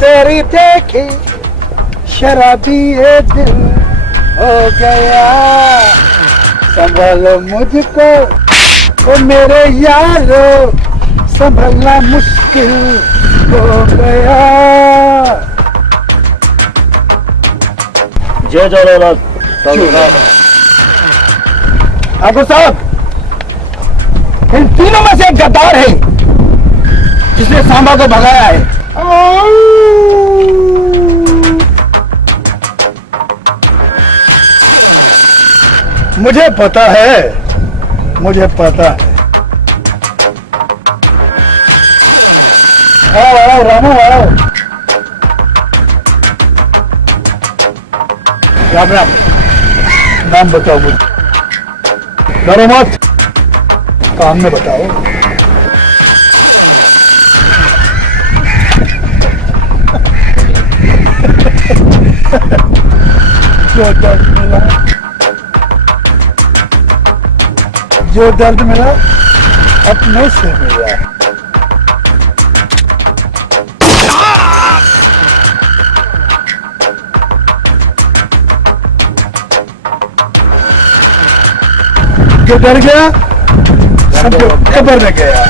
तेरी देखी शराबी ये दिल हो गया, संभालो मुझको ओ मेरे यारो, संभलना मुश्किल हो गया। जय जलालाल ठाकुर साहब, इन तीनों में से एक गद्दार है जिसने सांबा को भगाया है। मुझे पता है, मुझे पता है। आओ आओ रामू आओ। राम राम। नाम बताओ मुझे, डरो मत, काम में बताओ। जो दर्द मिला, जो दर्द मिला अपने से मिला। जो डर गया समझो कब्र में गया।